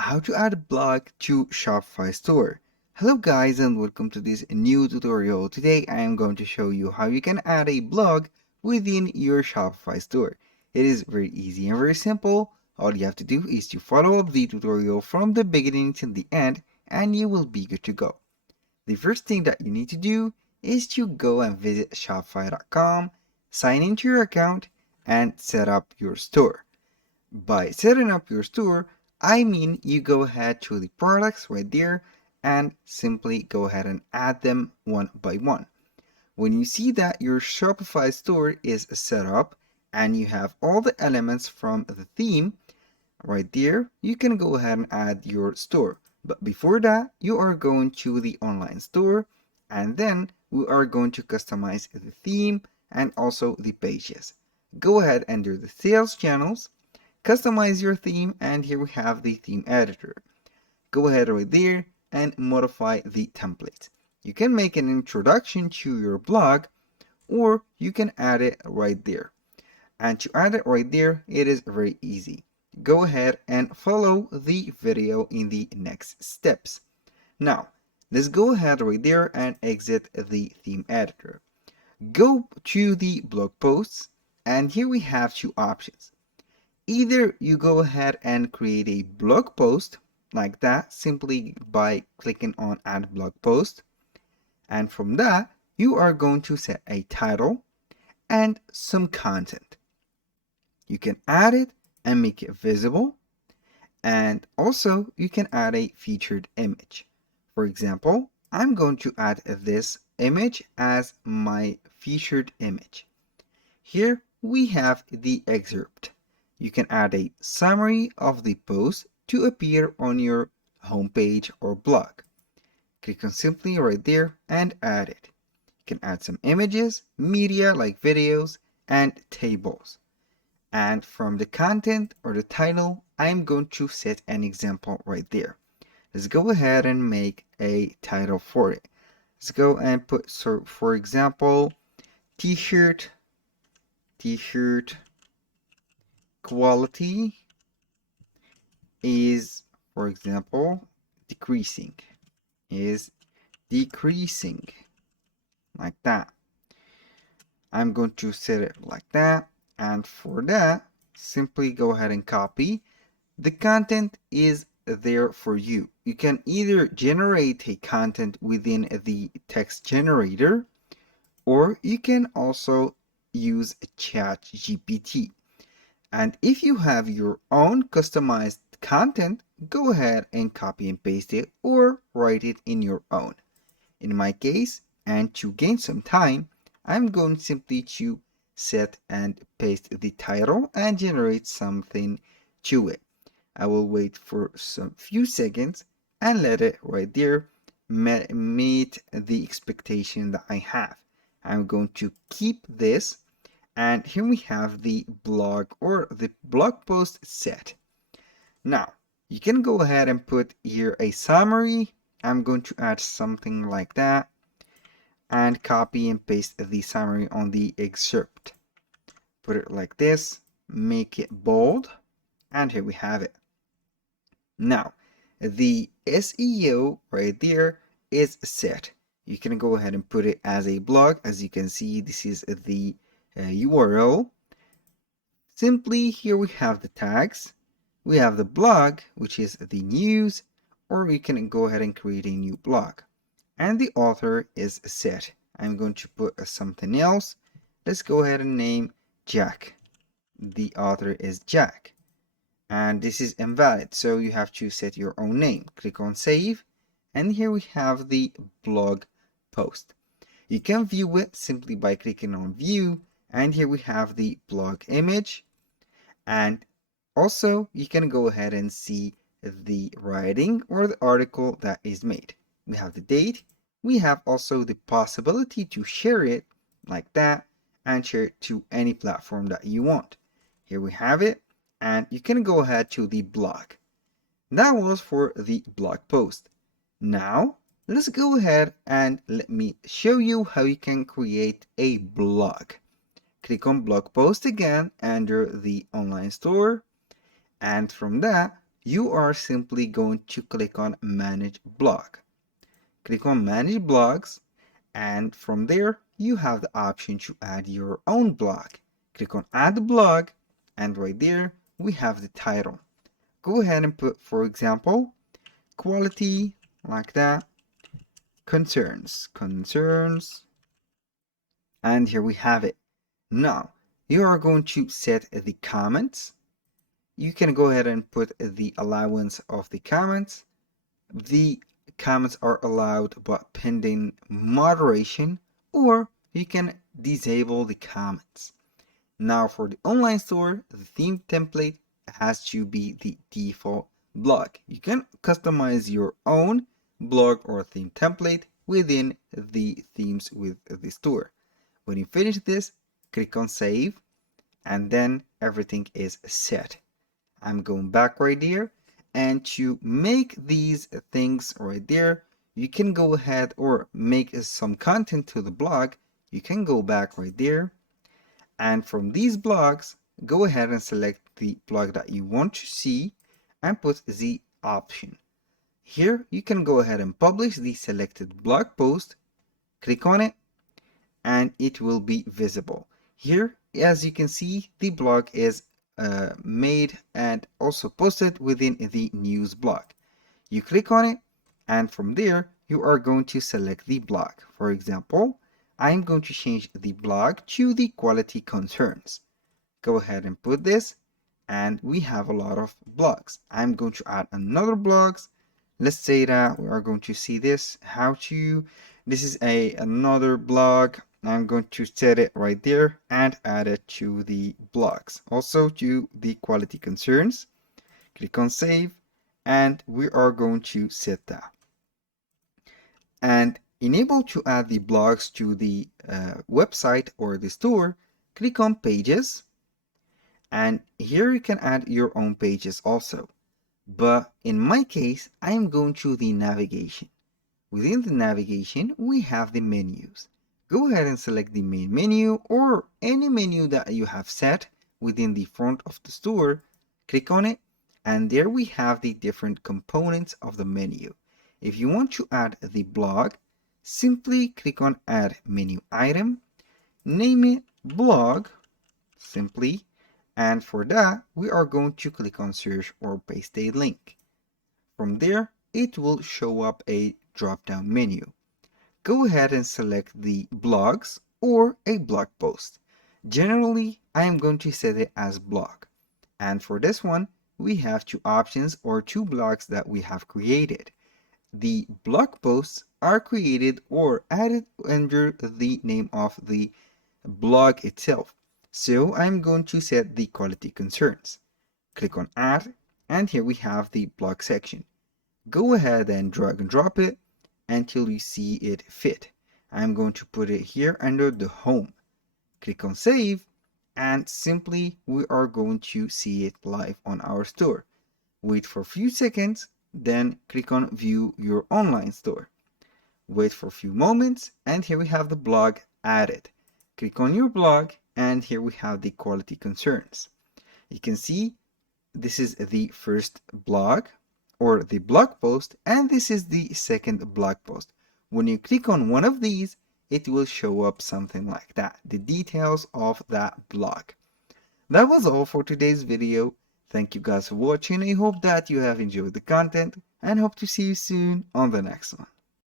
how to add a blog to Shopify Store. Hello guys and welcome to this new tutorial. Today I am going to show you how you can add a blog within your Shopify Store. It is very easy and very simple. All you have to do is to follow up the tutorial from the beginning till the end and you will be good to go. The first thing that you need to do is to go and visit shopify.com, sign into your account and set up your store. By setting up your store, I mean you go ahead to the products right there and simply go ahead and add them one by one. When you see that your Shopify store is set up and you have all the elements from the theme right there, you can go ahead and add your store. But before that, you are going to the online store and then we are going to customize the theme and also the pages. Go ahead and do the sales channels, customize your theme, and here we have the theme editor. Go ahead right there and modify the template. You can make an introduction to your blog or you can add it right there. And to add it right there, it is very easy. Go ahead and follow the video in the next steps. Now, let's go ahead right there and exit the theme editor. Go to the blog posts and here we have two options. Either you go ahead and create a blog post like that simply by clicking on add blog post, and from that you are going to set a title and some content. You can add it and make it visible, and also you can add a featured image. For example, I'm going to add this image as my featured image. Here we have the excerpt. You can add a summary of the post to appear on your homepage or blog. Click on simply right there and add it. You can add some images, media like videos, and tables. And from the content or the title, I'm going to set an example right there. Let's go ahead and make a title for it. Let's go and put, so for example, t-shirt quality is, for example, decreasing, like that. I'm going to set it like that, and for that, simply go ahead and copy. The content is there for you. You can either generate a content within the text generator, or you can also use ChatGPT. And if you have your own customized content, go ahead and copy and paste it or write it in your own. In my case, and to gain some time, I'm going simply to set and paste the title and generate something to it. I will wait for some few seconds and let it right there meet the expectation that I have. I'm going to keep this. And here we have the blog or the blog post set. Now, you can go ahead and put here a summary. I'm going to add something like that and copy and paste the summary on the excerpt. Put it like this, make it bold, and here we have it. Now, the SEO right there is set. You can go ahead and put it as a blog. As you can see, this is the URL. Simply here we have the tags, we have the blog, which is the news, or we can go ahead and create a new blog. And the author is set. I'm going to put something else. Let's go ahead and name Jack. The author is Jack. And this is invalid, so you have to set your own name. Click on save, and here we have the blog post. You can view it simply by clicking on view, and here we have the blog image. And also you can go ahead and see the writing or the article that is made. We have the date. We have also the possibility to share it like that and share it to any platform that you want. Here we have it, and you can go ahead to the blog. That was for the blog post. Now let's go ahead and let me show you how you can create a blog. Click on blog post again under the online store, and from that you are simply going to click on Manage Blog. Click on Manage Blogs, and from there you have the option to add your own blog. Click on Add Blog, and right there we have the title. Go ahead and put, for example, quality, like that, concerns, and here we have it. Now you are going to set the comments. You can go ahead and put the allowance of the comments. The comments are allowed but pending moderation, or you can disable the comments. Now for the online store, the theme template has to be the default blog. You can customize your own blog or theme template within the themes with the store. When you finish this, click on save, and then everything is set. I'm going back right there, and to make these things right there, you can go ahead or make some content to the blog. You can go back right there, and from these blogs, go ahead and select the blog that you want to see and put the option. Here you can go ahead and publish the selected blog post, click on it, and it will be visible. Here, as you can see, the blog is made and also posted within the news blog. You click on it, and from there you are going to select the blog. For example, I'm going to change the blog to the quality concerns. Go ahead and put this, and we have a lot of blogs. I'm going to add another blogs. Let's say that we are going to see this, this is another blog. I'm going to set it right there and add it to the blogs, also to the quality concerns. Click on save, and we are going to set that. And enable to add the blogs to the website or the store, click on pages, and here you can add your own pages also. But in my case, I am going to the navigation. Within the navigation, we have the menus. Go ahead and select the main menu or any menu that you have set within the front of the store. Click on it, and there we have the different components of the menu. If you want to add the blog, simply click on Add Menu Item, name it Blog, simply, and for that, we are going to click on Search or paste a link. From there, it will show up a drop-down menu. Go ahead and select the blogs or a blog post. Generally, I am going to set it as blog. And for this one, we have two options or two blogs that we have created. The blog posts are created or added under the name of the blog itself. So I'm going to set the quality concerns. Click on Add, and here we have the blog section. Go ahead and drag and drop it until you see it fit. I'm going to put it here under the home. Click on save, and simply we are going to see it live on our store. Wait for a few seconds, then click on view your online store. Wait for a few moments, and here we have the blog added. Click on your blog, and here we have the quality concerns. You can see this is the first blog or the blog post, and this is the second blog post. When you click on one of these, it will show up something like that, the details of that blog. That was all for today's video. Thank you guys for watching. I hope that you have enjoyed the content and hope to see you soon on the next one.